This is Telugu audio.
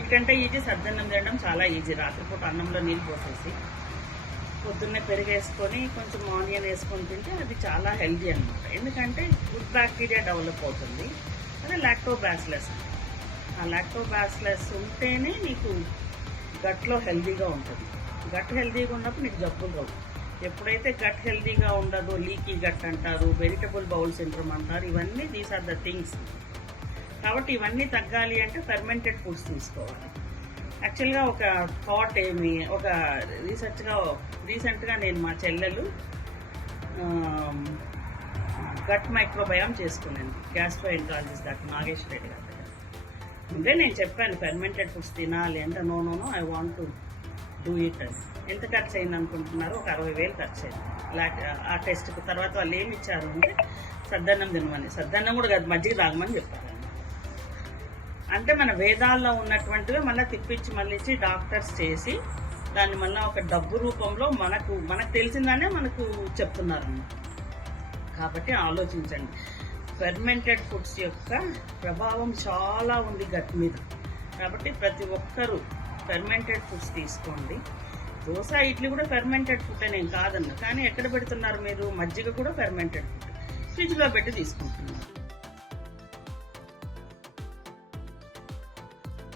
అన్నిటికంటే ఈజీ సద్దన్నం తినడం చాలా ఈజీ. రాత్రిపూట అన్నంలో నీళ్ళు పోసేసి పొద్దున్నే పెరుగు వేసుకొని కొంచెం ఆనియన్ వేసుకొని తింటే అది చాలా హెల్దీ అనమాట. ఎందుకంటే గుడ్ బ్యాక్టీరియా డెవలప్ అవుతుంది. అదే లాక్టోబాసిల్లస్. ఆ లాక్టోబాసిల్లస్ ఉంటేనే నీకు గట్లో హెల్దీగా ఉంటుంది. గట్ హెల్దీగా ఉన్నప్పుడు నీకు జబ్బులు రావు. ఎప్పుడైతే గట్ హెల్దీగా ఉండదో లీకీ గట్ అంటారు, వెజిటబుల్ బౌల్ సిండ్రోమ్ అంటారు. ఇవన్నీ దీస్ ఆర్ ద థింగ్స్. కాబట్టి ఇవన్నీ తగ్గాలి అంటే ఫెర్మెంటెడ్ ఫుడ్స్ తీసుకోవాలి. యాక్చువల్గా ఒక థాట్ ఒక రీసెంట్గా నేను మా చెల్లెలు గట్ మైక్రోబయామ్ చేసుకున్నాను. గ్యాస్ట్రోఎంట్రాలజిస్ట్ డాక్టర్ నాగేశ్వర రెడ్డి గారి దగ్గర. అంటే నేను చెప్పాను ఫెర్మెంటెడ్ ఫుడ్స్ తినాలి అంటే no I want to do it అని. ఎంత ఖర్చు అయింది అనుకుంటున్నారు? ఒక 60,000 ఖర్చు అయింది. ఆ టెస్ట్కి తర్వాత వాళ్ళు ఏమి ఇచ్చారు అంటే సద్దన్నం తినమని. సద్దన్నం కూడా కాదు, మజ్జిగ తాగమని చెప్పారు. అంటే మన వేదాల్లో ఉన్నటువంటివి మళ్ళీ తిప్పించి మళ్ళీ ఇచ్చి డాక్టర్స్ చేసి దాన్ని మళ్ళీ ఒక డబ్బు రూపంలో మనకు తెలిసిందానే మనకు చెప్తున్నారు. కాబట్టి ఆలోచించండి. ఫెర్మెంటెడ్ ఫుడ్స్ యొక్క ప్రభావం చాలా ఉంది గట్ మీద. కాబట్టి ప్రతి ఒక్కరూ ఫెర్మెంటెడ్ ఫుడ్స్ తీసుకోండి. దోశ ఇడ్లీ కూడా ఫెర్మెంటెడ్ ఫుడ్ నేను కాదన్నా, కానీ ఎక్కడ పెడుతున్నారు మీరు? మజ్జిగ కూడా ఫెర్మెంటెడ్ ఫుడ్ ఫ్రిడ్జ్లో పెట్టి తీసుకుంటున్నారు.